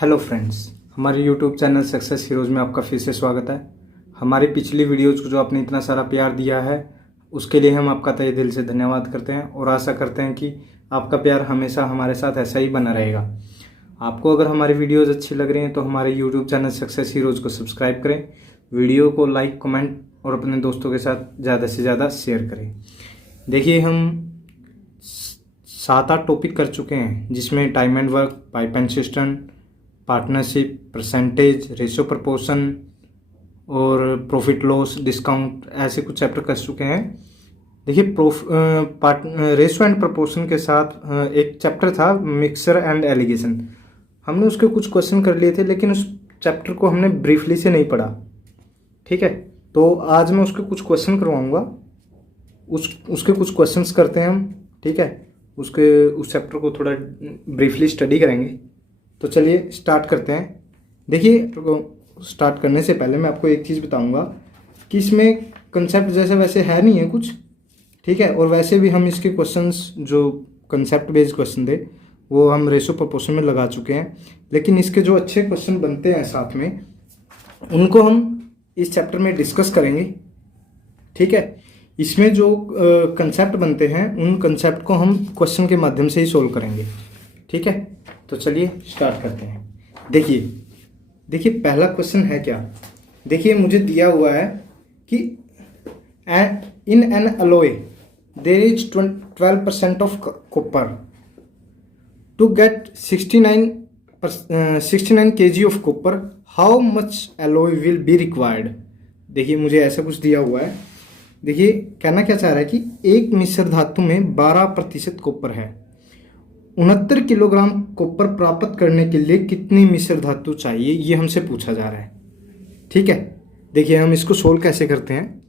Hello friends, हमारे YouTube channel success heroes में आपका फिर से स्वागत है। हमारी पिछली वीडियोज़ को जो आपने इतना सारा प्यार दिया है उसके लिए हम आपका तहे दिल से धन्यवाद करते हैं और आशा करते हैं कि आपका प्यार हमेशा हमारे साथ ऐसा ही बना रहेगा। आपको अगर हमारी वीडियोज़ अच्छी लग रही हैं तो हमारे यूट्यूब चैनल सक्सेस हीरोज़ को सब्सक्राइब करें, वीडियो को लाइक, कमेंट और अपने दोस्तों के साथ ज़्यादा से ज़्यादा शेयर करें। देखिए, हम 7-8 टॉपिक कर चुके हैं जिसमें time and work, pipe and system, partnership, percentage, ratio proportion और प्रॉफिट लॉस, डिस्काउंट, ऐसे कुछ चैप्टर कर चुके हैं। देखिए, रेशो एंड प्रपोर्शन के साथ एक चैप्टर था मिक्सर एंड एलिगेशन। हमने उसके कुछ क्वेश्चन कर लिए थे लेकिन उस चैप्टर को हमने ब्रीफली से नहीं पढ़ा। ठीक है, तो आज मैं उसके कुछ क्वेश्चन करवाऊंगा, उसके कुछ क्वेश्चंस करते हैं हम। ठीक है, उस चैप्टर को थोड़ा ब्रीफली स्टडी करेंगे। तो चलिए स्टार्ट करते हैं। देखिए, स्टार्ट करने से पहले मैं आपको एक चीज़ बताऊंगा कि इसमें कंसेप्ट जैसे वैसे है नहीं है कुछ। ठीक है, और वैसे भी हम इसके क्वेश्चंस जो कंसेप्ट बेस्ड क्वेश्चन थे वो हम रेशो प्रोपोर्शन में लगा चुके हैं, लेकिन इसके जो अच्छे क्वेश्चन बनते हैं साथ में उनको हम इस चैप्टर में डिस्कस करेंगे। ठीक है, इसमें जो कंसेप्ट बनते हैं उन कंसेप्ट को हम क्वेश्चन के माध्यम से ही सोल्व करेंगे। ठीक है, तो चलिए स्टार्ट करते हैं। देखिए पहला क्वेश्चन है क्या। देखिए, मुझे दिया हुआ है कि in an alloy there is 12% of copper to get 69 kg of copper, how much alloy will be required. देखिए, मुझे ऐसा कुछ दिया हुआ है। देखिए, कहना क्या चाह रहा है कि एक मिश्र धातु में 12% कॉपर है, 69 किलोग्राम कॉपर प्राप्त करने के लिए कितनी मिश्र धातु चाहिए, ये हमसे पूछा जा रहा है। ठीक है, देखिए हम इसको सोल्व कैसे करते हैं।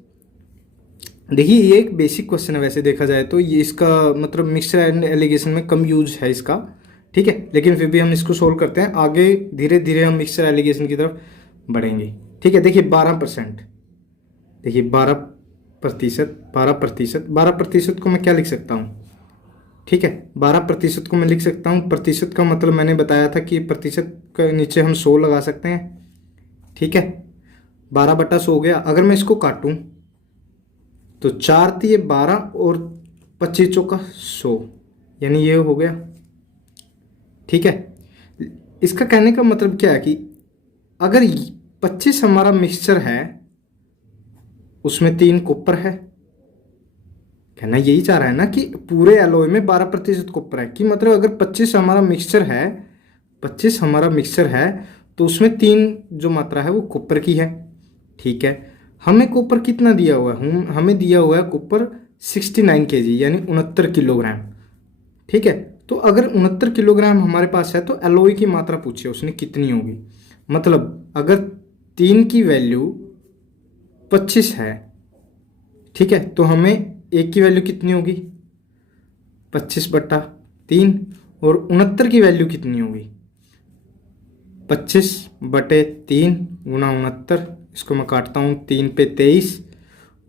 देखिए, ये एक बेसिक क्वेश्चन है वैसे देखा जाए तो, ये इसका मतलब मिक्सर एंड एलिगेशन में कम यूज है इसका। ठीक है, लेकिन फिर भी हम इसको सोल्व करते हैं। आगे धीरे धीरे हम मिक्सर एलिगेशन की तरफ बढ़ेंगे। ठीक है, देखिए 12%, देखिए 12% को मैं क्या लिख सकता हूँ। ठीक है, 12% को मैं लिख सकता हूँ, प्रतिशत का मतलब मैंने बताया था कि प्रतिशत के नीचे हम 100 लगा सकते हैं। ठीक है, 12/100 हो गया। अगर मैं इसको काटूं तो 4 × 12 और 25 का 100, यानी ये हो गया। ठीक है, इसका कहने का मतलब क्या है कि अगर 25 हमारा मिक्सचर है उसमें 3 कॉपर है, कहना यही चाह रहा है ना कि पूरे एलॉय में 12% कॉपर है, कि मतलब अगर 25 हमारा मिक्सचर है तो उसमें 3 जो मात्रा है वो कॉपर की है। ठीक है, हमें कॉपर कितना दिया हुआ है, हमें दिया हुआ है कॉपर 69 kg यानी 69 किलोग्राम। ठीक है, तो अगर 69 किलोग्राम हमारे पास है तो एलॉय की मात्रा पूछी है उसने कितनी होगी। मतलब अगर 3 की वैल्यू 25 है, ठीक है, तो हमें 1 की वैल्यू कितनी होगी 25/3, और 69 की वैल्यू कितनी होगी 25/3 गुना 69। इसको मैं काटता हूँ 3 पे 23,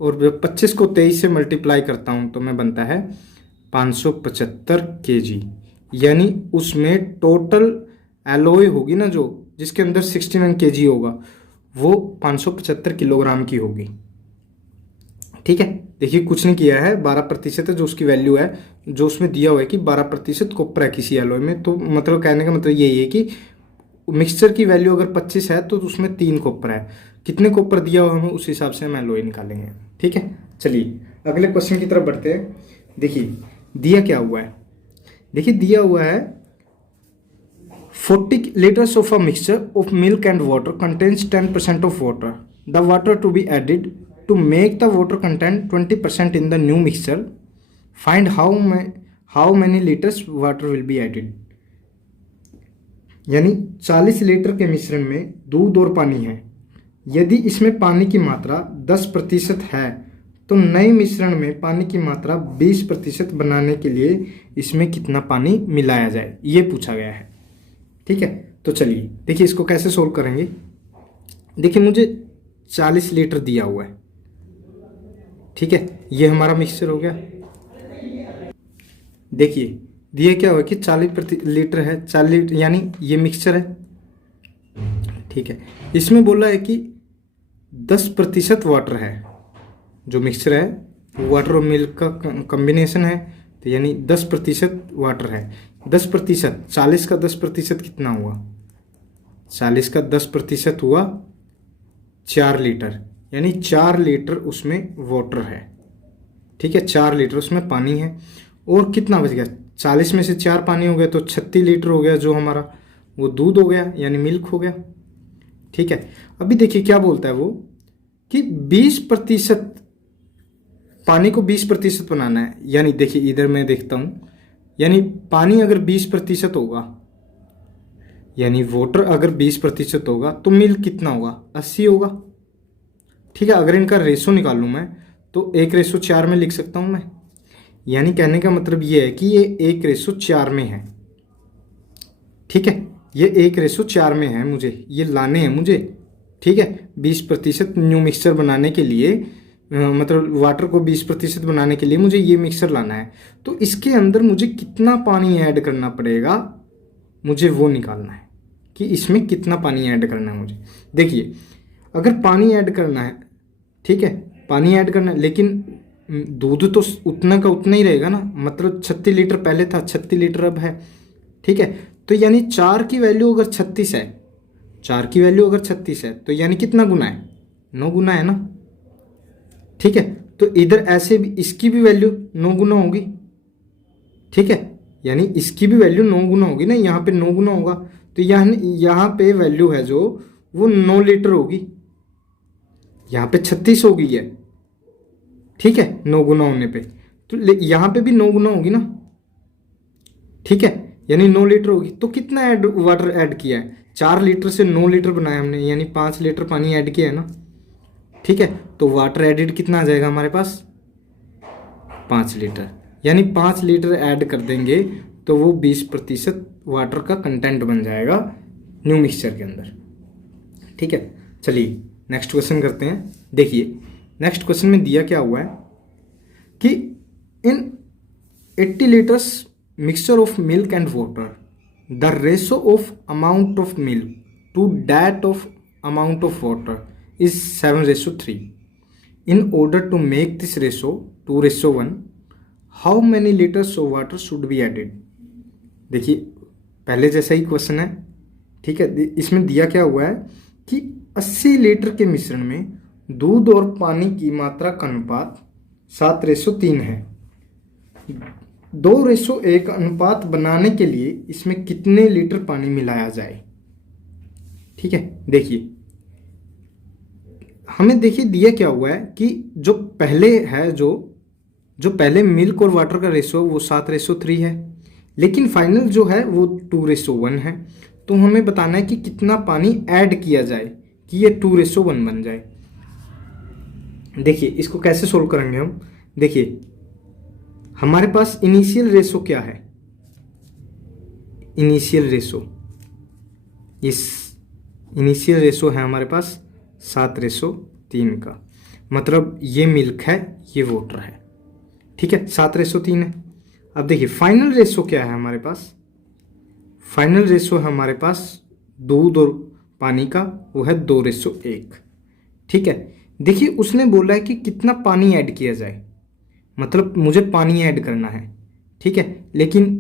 और 25 को 23 से मल्टीप्लाई करता हूँ तो मैं बनता है 575 kg, यानी उसमें टोटल एलॉय होगी ना जो जिसके अंदर 69 kg होगा वो 575 किलोग्राम की होगी। ठीक है, देखिए कुछ नहीं किया है, 12% है जो उसकी वैल्यू है, जो उसमें दिया हुआ है कि 12% कॉपर है किसी एलॉय में। तो मतलब कहने का मतलब यही है कि मिक्सचर की वैल्यू अगर 25 है तो उसमें 3 कॉपर है, कितने कॉपर दिया हुआ हमें उस हिसाब से हम एलॉय निकालेंगे। ठीक है, चलिए अगले क्वेश्चन की तरफ बढ़ते हैं। देखिए दिया क्या हुआ है। देखिए दिया हुआ है 40 liters of a mixture of milk and water contains 10% of water. The water to be added to make the water content 20% in the new mixture. Find how many liters water will be added. यानी 40 litre के मिश्रण में दूध और पानी है। यदि इसमें पानी की मात्रा 10% है तो नए मिश्रण में पानी की मात्रा 20% बनाने के लिए इसमें कितना पानी मिलाया जाए, ये पूछा गया है। ठीक है, तो चलिए देखिए इसको कैसे सोल्व करेंगे। देखिए मुझे 40 लीटर दिया हुआ है। ठीक है, ये हमारा मिक्सचर हो गया। देखिए दिए क्या हुआ कि 40 लीटर है, 40 लीटर यानी ये मिक्सचर है। ठीक है, इसमें बोला है कि 10% वाटर है, जो मिक्सचर है वो वाटर और मिल्क का कॉम्बिनेशन है, तो यानी 10% वाटर है। 10%, 40 का 10% कितना हुआ? 40 का 10% हुआ 4 लीटर, यानी 4 लीटर उसमें वाटर है। ठीक है, 4 लीटर उसमें पानी है। और कितना बच गया? 40 में से 4 पानी हो गया तो 36 लीटर हो गया, जो हमारा वो दूध हो गया, यानी मिल्क हो गया। ठीक है, अभी देखिए क्या बोलता है वो कि 20% पानी को 20% बनाना है। यानी देखिए इधर मैं देखता हूँ, यानी पानी अगर 20% होगा, यानी वाटर अगर 20% होगा तो मिल्क कितना होगा? 80 होगा। ठीक है, अगर इनका रेशो निकालूँ मैं तो 1:4 में लिख सकता हूँ मैं। यानी कहने का मतलब ये है कि ये 1:4 में है। ठीक है, ये 1:4 में है, मुझे ये लाने हैं मुझे। ठीक है, 20% न्यू मिक्सचर बनाने के लिए, मतलब वाटर को 20% बनाने के लिए मुझे ये मिक्सचर लाना है। तो इसके अंदर मुझे कितना पानी ऐड करना पड़ेगा, मुझे वो निकालना है कि इसमें कितना पानी ऐड करना है मुझे। देखिए अगर पानी ऐड करना है, ठीक है, पानी ऐड करना है, लेकिन दूध तो उतना का उतना ही रहेगा ना, मतलब 36 लीटर पहले था, 36 लीटर अब है। ठीक है, तो यानी 4 की वैल्यू अगर 36 है, 4 की वैल्यू अगर 36 है तो यानी कितना गुना है? 9 गुना है ना। ठीक है, तो इधर ऐसे भी इसकी भी वैल्यू 9 गुना होगी। ठीक है, यानी इसकी भी वैल्यू 9 गुना होगी ना, यहाँ पे 9 गुना होगा, तो यहाँ पे वैल्यू है जो वो 9 लीटर होगी। यहाँ पे 36 हो गई है। ठीक है, 9 गुना होने पे तो यहाँ पे भी 9 गुना होगी ना। ठीक है, यानी 9 लीटर होगी। तो कितना वाटर ऐड किया है? 4 लीटर से 9 लीटर बनाया हमने, यानी 5 लीटर पानी ऐड किया है ना। ठीक है, तो वाटर एडिड कितना आ जाएगा हमारे पास? 5 लीटर, यानी 5 लीटर ऐड कर देंगे तो वो 20% वाटर का कंटेंट बन जाएगा न्यू मिक्सचर के अंदर। ठीक है, चलिए नेक्स्ट क्वेश्चन करते हैं। देखिए नेक्स्ट क्वेश्चन में दिया क्या हुआ है कि in 80 litres mixture of milk and water the ratio of amount of milk to that of amount of water is 7:3. In order to make this ratio 2:1, how many liters of water should be added? देखिए पहले जैसा ही question है। ठीक है, इसमें दिया क्या हुआ है कि 80 लीटर के मिश्रण में दूध और पानी की मात्रा का अनुपात 7:3 है। 2:1 अनुपात बनाने के लिए इसमें कितने लीटर पानी मिलाया जाए? ठीक है, देखिए हमें देखिए दिया क्या हुआ है कि जो पहले है, जो पहले मिल्क और वाटर का रेशो वो 7:3 है, लेकिन फाइनल जो है वो 2:1 है। तो हमें बताना है कि कितना पानी ऐड किया जाए कि ये 2:1 बन जाए। देखिए इसको कैसे सोल्व करेंगे हम। देखिए हमारे पास इनिशियल रेशो क्या है? इनिशियल रेशो, इस इनिशियल रेशो है हमारे पास 7:3 का, मतलब ये मिल्क है, ये वाटर है। ठीक है, 7:3 है। अब देखिए फाइनल रेशो क्या है हमारे पास? फाइनल रेशो है हमारे पास दूध और पानी का, वो है 2:1। ठीक है, देखिए उसने बोला है कि कितना पानी ऐड किया जाए, मतलब मुझे पानी ऐड करना है। ठीक है, लेकिन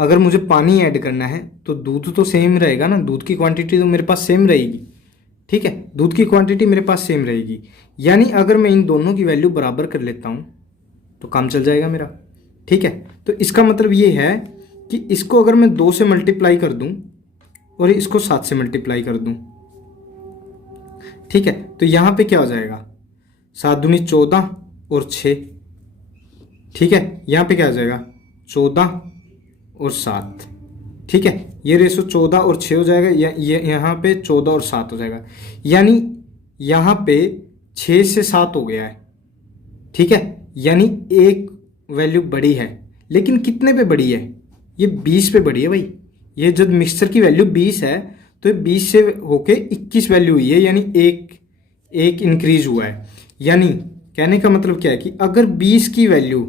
अगर मुझे पानी ऐड करना है तो दूध तो सेम रहेगा ना, दूध की क्वांटिटी तो मेरे पास सेम रहेगी। ठीक है, दूध की क्वांटिटी मेरे पास सेम रहेगी, यानी अगर मैं इन दोनों की वैल्यू बराबर कर लेता हूं तो काम चल जाएगा मेरा। ठीक है, तो इसका मतलब ये है कि इसको अगर मैं 2 से मल्टीप्लाई कर दूं और इसको 7 से मल्टीप्लाई कर दूं, ठीक है, तो यहां पे क्या हो जाएगा? 7 दूनी 14 और 6। ठीक है, यहां पे क्या हो जाएगा? 14 और 7। ठीक है, ये रेशो 14 और 6 हो जाएगा, ये यहाँ पे 14 और 7 हो जाएगा, यानी यहाँ पे 6 से 7 हो गया है। ठीक है, यानी एक वैल्यू बड़ी है, लेकिन कितने पे बड़ी है? ये 20 पे बड़ी है भाई। ये जब मिक्सचर की वैल्यू 20 है तो ये 20 से होके 21 वैल्यू हुई है, यानी एक इंक्रीज हुआ है। यानी कहने का मतलब क्या है कि अगर 20 की वैल्यू,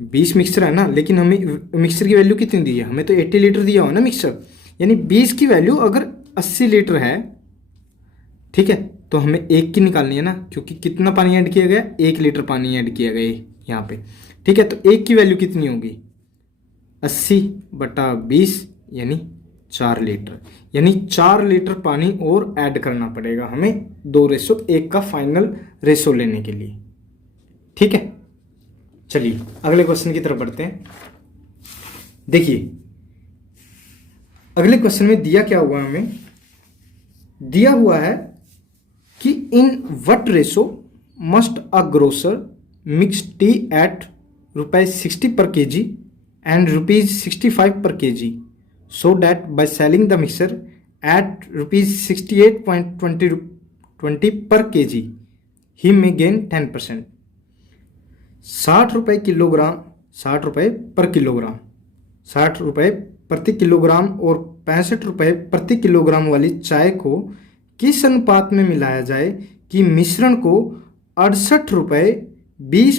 20 मिक्सचर है ना, लेकिन हमें मिक्सचर की वैल्यू कितनी दी है? हमें तो 80 लीटर दिया हो ना मिक्सचर, यानी 20 की वैल्यू अगर 80 लीटर है, ठीक है, तो हमें 1 की निकालनी है ना, क्योंकि कितना पानी ऐड किया गया, 1 लीटर पानी ऐड किया गया यहाँ पे, ठीक है। तो 1 की वैल्यू कितनी होगी, 80/20 यानी 4 लीटर, यानी 4 लीटर पानी और ऐड करना पड़ेगा हमें 2:1 का फाइनल रेशो लेने के लिए, ठीक है। चलिए अगले क्वेश्चन की तरफ बढ़ते हैं। देखिए अगले क्वेश्चन में दिया क्या हुआ, हमें दिया हुआ है कि in what ratio must a grocer mix tea at ₹60 per kg and ₹65 per kg so that by selling the mixture at ₹68.20 per kg he may gain 10%। 60 रुपये किलोग्राम, 60 रुपये पर किलोग्राम, 60 रुपये प्रति किलोग्राम और 65 रुपये प्रति किलोग्राम वाली चाय को किस अनुपात में मिलाया जाए कि मिश्रण को 68 रुपये 20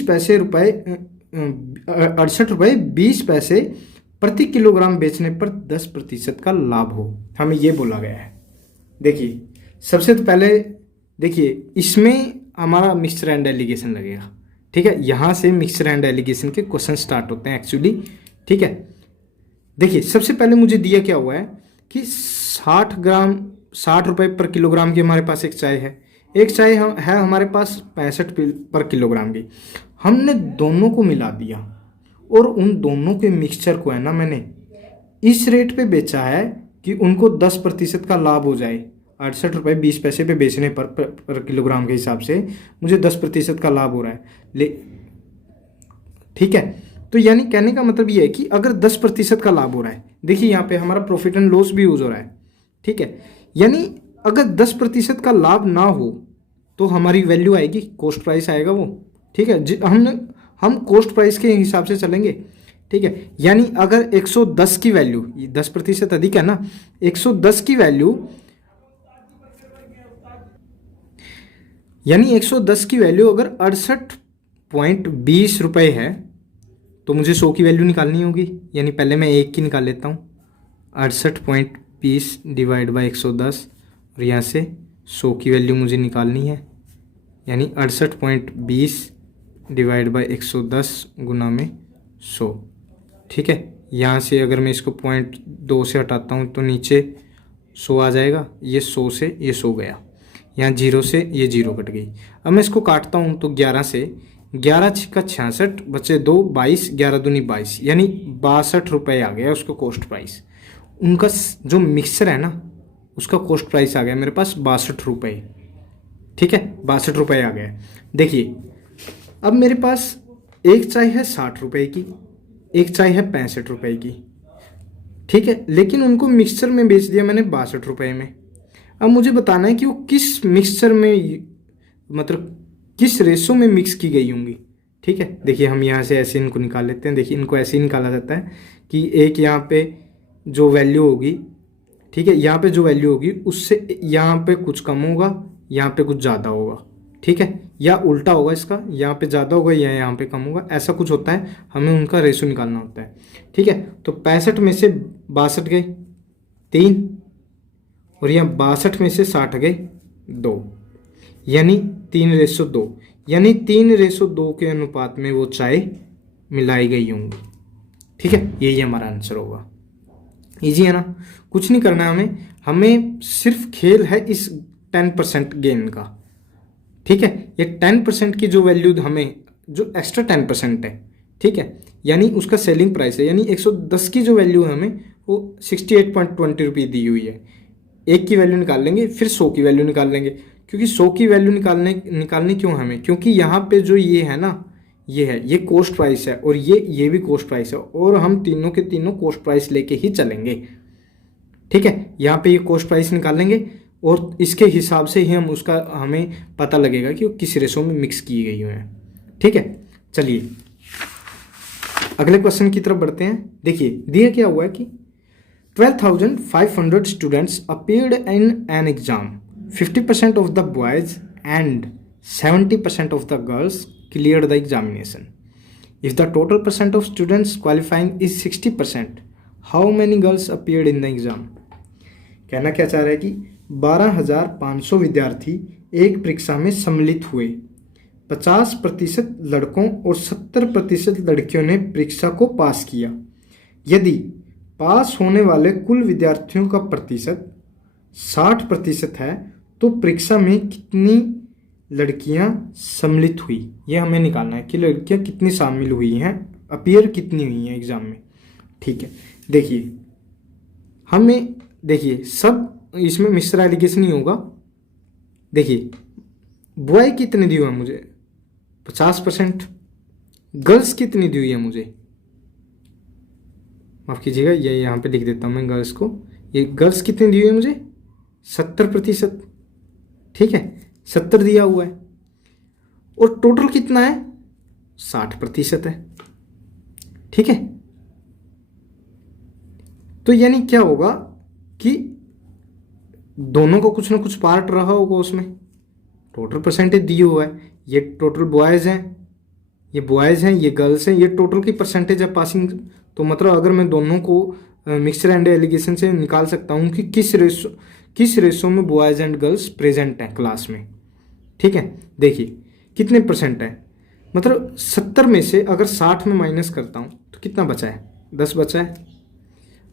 पैसे प्रति किलोग्राम बेचने पर 10% का लाभ हो, हमें ये बोला गया है। देखिए सबसे तो पहले देखिए इसमें हमारा मिक्सचर एंड एलिगेशन लगेगा, ठीक है। यहाँ से मिक्सचर एंड एलिगेशन के क्वेश्चन स्टार्ट होते हैं एक्चुअली, ठीक है। देखिए सबसे पहले मुझे दिया क्या हुआ है कि 60 रुपये पर किलोग्राम की हमारे पास एक चाय है, एक चाय है हमारे पास 65 पर किलोग्राम की। हमने दोनों को मिला दिया और उन दोनों के मिक्सचर को है ना मैंने इस रेट पे बेचा है कि उनको 10% का लाभ हो जाए। 68 रुपये 20 पैसे पे बेचने पर किलोग्राम के हिसाब से मुझे 10% का लाभ हो रहा है, ठीक है। तो यानी कहने का मतलब ये है कि अगर 10% का लाभ हो रहा है, देखिए यहाँ पे हमारा प्रॉफिट एंड लॉस भी यूज हो रहा है, ठीक है। यानी अगर 10% का लाभ ना हो तो हमारी वैल्यू आएगी, कॉस्ट प्राइस आएगा वो, ठीक है। हम कॉस्ट प्राइस के हिसाब से चलेंगे, ठीक है। यानी अगर 110 की वैल्यू, 10% अधिक है ना, 110 की वैल्यू, यानी 110 की वैल्यू अगर 68.20 रुपये है तो मुझे 100 की वैल्यू निकालनी होगी। यानी पहले मैं 1 की निकाल लेता हूँ, 68.20 डिवाइड बाई 110 और यहाँ से 100 की वैल्यू मुझे निकालनी है, यानी 68.20 डिवाइड बाई 110 गुना में 100, ठीक है। यहाँ से अगर मैं इसको 0.2 से हटाता हूँ तो नीचे 100 आ जाएगा, ये 100 से ये 100 गया, यहाँ 0 से ये 0 कट गई। अब मैं इसको काटता हूँ तो 11 से 11 छिक्का 66 बचे 2, 22, 11 दूनी 22, यानी 62 रुपये आ गया उसका कॉस्ट प्राइस। उनका जो मिक्सचर है ना उसका कॉस्ट प्राइस आ गया मेरे पास 62 रुपये, ठीक है, 62 रुपये आ गया। देखिए अब मेरे पास एक चाय है 60 रुपये की, एक चाय है 65 रुपये की, ठीक है, लेकिन उनको मिक्सचर में बेच दिया मैंने 62 रुपये में। अब मुझे बताना है कि वो किस मिक्सचर में, मतलब किस रेशो में मिक्स की गई होंगी, ठीक है। देखिए हम यहाँ से ऐसे इनको निकाल लेते हैं। देखिए इनको ऐसे ही निकाला जाता है कि एक यहाँ पे जो वैल्यू होगी, ठीक है, यहाँ पे जो वैल्यू होगी उससे यहाँ पे कुछ कम होगा, यहाँ पे कुछ ज़्यादा होगा, ठीक है, या उल्टा होगा इसका, यहाँ पे ज़्यादा होगा या यहाँ पे कम होगा, ऐसा कुछ होता है, हमें उनका रेशो निकालना होता है, ठीक है। तो 65 में से 62 गए 3 और यहाँ 62 में से 60 गए 2, यानी 3:2, यानी 3:2 के अनुपात में वो चाय मिलाई गई होंगी, ठीक है। यही हमारा आंसर होगा। इजी है ना, कुछ नहीं करना है हमें सिर्फ खेल है इस 10% गेन का, ठीक है। ये 10% की जो वैल्यू हमें, जो एक्स्ट्रा 10% है, ठीक है, यानी उसका सेलिंग प्राइस है, यानी 110 की जो वैल्यू है हमें वो 68.20 रुपये दी हुई है। 1 की वैल्यू निकाल लेंगे, फिर 100 की वैल्यू निकाल लेंगे, क्योंकि 100 की वैल्यू निकालने क्यों हमें, क्योंकि यहाँ पे जो ये है ना, ये है, ये कॉस्ट प्राइस है और ये भी कॉस्ट प्राइस है, और हम तीनों के तीनों कॉस्ट प्राइस लेके ही चलेंगे, ठीक है। यहाँ पे ये कॉस्ट प्राइस निकालेंगे और इसके हिसाब से ही हमें पता लगेगा कि वो किस रेशो में मिक्स की गई हुई है, ठीक है। चलिए अगले क्वेश्चन की तरफ बढ़ते हैं। देखिए दिया क्या हुआ है कि 12,500 students appeared in an exam. 50% of the boys and 70% of the girls cleared the examination. If the total percent of students qualifying is 60%, how many girls appeared in the exam? कहना क्या चाह रहा है कि 12,500 विद्यार्थी एक परीक्षा में सम्मिलित हुए। 50% लड़कों और 70% लड़कियों ने परीक्षा को पास किया। यदि पास होने वाले कुल विद्यार्थियों का प्रतिशत 60% है तो परीक्षा में कितनी लड़कियां सम्मिलित हुई, यह हमें निकालना है कि लड़कियां कितनी शामिल हुई हैं, अपीयर कितनी हुई हैं एग्जाम में। ठीक है, देखिए हमें देखिए सब इसमें मिश्र एलिगेशन नहीं होगा। देखिए बॉय कितने दी हुई है मुझे 50%, गर्ल्स कितनी दी हुई है मुझे, माफ कीजिएगा ये यहाँ पे लिख देता हूँ मैं गर्ल्स को। ये गर्ल्स कितनी दी हुई है मुझे 70%। ठीक है, 70 दिया हुआ है और टोटल कितना है 60% है। ठीक है, तो यानी क्या होगा कि दोनों को कुछ ना कुछ पार्ट रहा होगा उसमें। टोटल परसेंटेज दी हुआ है, ये टोटल बॉयज़ हैं, ये बॉयज़ हैं, ये गर्ल्स हैं, ये टोटल की परसेंटेज है पासिंग। तो मतलब अगर मैं दोनों को मिक्सर एंड एलिगेशन से निकाल सकता हूँ कि किस रेशो में बॉयज़ एंड गर्ल्स प्रेजेंट हैं क्लास में। ठीक है, देखिए कितने परसेंट है, मतलब 70 में से अगर 60 में माइनस करता हूँ तो कितना बचा है 10 बचा है।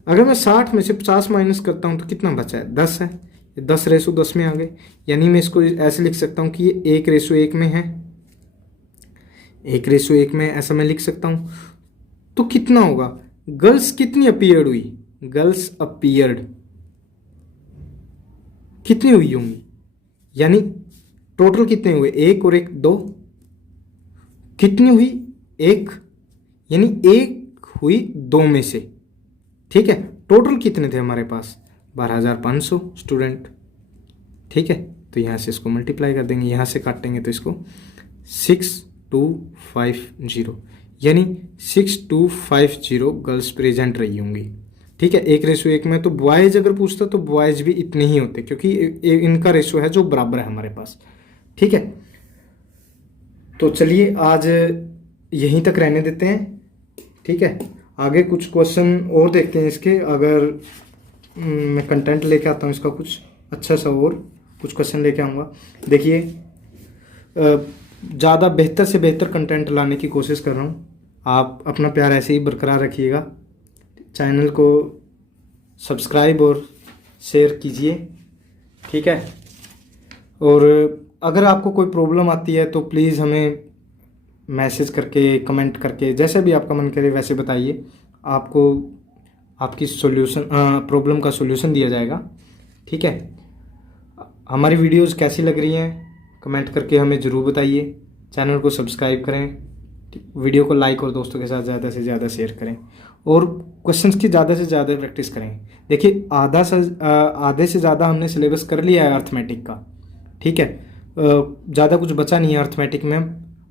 अगर मैं 60 में से 50 माइनस करता हूँ तो कितना बचा है 10 है। 10:10 में आ गए, यानी मैं इसको ऐसे लिख सकता हूँ कि ये 1:1 में है, 1:1 में ऐसा मैं लिख सकता हूँ। तो कितना होगा, गर्ल्स कितनी अपीयर्ड हुई, गर्ल्स अपीयर्ड कितनी हुई होंगी, यानी टोटल कितने हुए 1 और 1 2, कितनी हुई 1, यानी 1 हुई 2 में से। ठीक है, टोटल कितने थे हमारे पास 12,500 स्टूडेंट। ठीक है, तो यहाँ से इसको मल्टीप्लाई कर देंगे, यहाँ से काटेंगे तो इसको 6250, यानी 6250 गर्ल्स प्रेजेंट रही होंगी। ठीक है, 1:1 में। तो बॉयज़ अगर पूछता तो बॉयज़ भी इतने ही होते, क्योंकि इनका रेशो है जो बराबर है हमारे पास। ठीक है, तो चलिए आज यहीं तक रहने देते हैं। ठीक है, आगे कुछ क्वेश्चन और देखते हैं इसके। अगर मैं कंटेंट लेके आता हूँ इसका कुछ अच्छा सा, और कुछ क्वेश्चन लेके आऊँगा। देखिए ज़्यादा बेहतर से बेहतर कंटेंट लाने की कोशिश कर रहा हूँ। आप अपना प्यार ऐसे ही बरकरार रखिएगा, चैनल को सब्सक्राइब और शेयर कीजिए। ठीक है, और अगर आपको कोई प्रॉब्लम आती है तो प्लीज़ हमें मैसेज करके, कमेंट करके, जैसे भी आपका मन करे वैसे बताइए, आपको आपकी प्रॉब्लम का सॉल्यूशन दिया जाएगा। ठीक है, हमारी वीडियोस कैसी लग रही हैं कमेंट करके हमें ज़रूर बताइए। चैनल को सब्सक्राइब करें, वीडियो को लाइक और दोस्तों के साथ ज़्यादा से ज़्यादा शेयर करें, और क्वेश्चंस की ज़्यादा से ज़्यादा प्रैक्टिस करें। देखिए आधे से ज़्यादा हमने सिलेबस कर लिया है अर्थमेटिक का। ठीक है, ज़्यादा कुछ बचा नहीं है अर्थमेटिक में,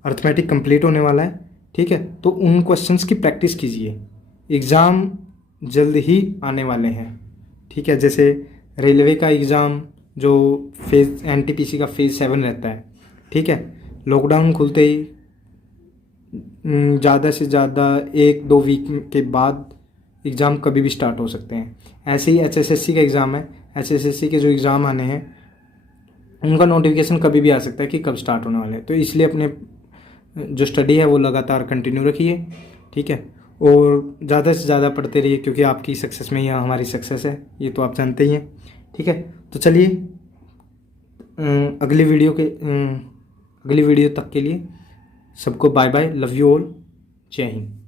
अर्थमेटिक कंप्लीट होने वाला है। ठीक है, तो उन क्वेश्चंस की प्रैक्टिस कीजिए, एग्ज़ाम जल्द ही आने वाले हैं। ठीक है, जैसे रेलवे का एग्ज़ाम जो फेज़ NTPC का फेज़ 7 रहता है। ठीक है, लॉकडाउन खुलते ही ज़्यादा से ज़्यादा 1-2 वीक के बाद एग्ज़ाम कभी भी स्टार्ट हो सकते हैं। ऐसे ही HSSC का एग्ज़ाम है, HSSC के जो एग्ज़ाम आने हैं उनका नोटिफिकेशन कभी भी आ सकता है कि कब स्टार्ट होने वाले हैं। तो इसलिए अपने जो स्टडी है वो लगातार कंटिन्यू रखिए। ठीक है, और ज़्यादा से ज़्यादा पढ़ते रहिए, क्योंकि आपकी सक्सेस में ही हमारी सक्सेस है, ये तो आप जानते ही हैं। ठीक है, तो चलिए अगली वीडियो तक के लिए सबको bye bye, love you all, जय हिंद।